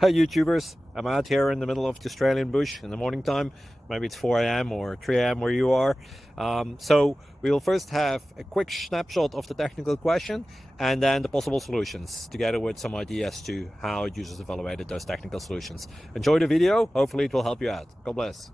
Hi YouTubers, I'm out here in the middle of the Australian bush in the morning time. Maybe it's 4 a.m. or 3 a.m. where you are. So we'll first have a quick snapshot of the technical question and then the possible solutions, together with some ideas to how users evaluated those technical solutions. Enjoy the video, hopefully it will help you out. God bless.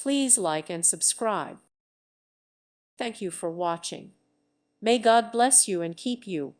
Please like and subscribe. Thank you for watching. May God bless you and keep you.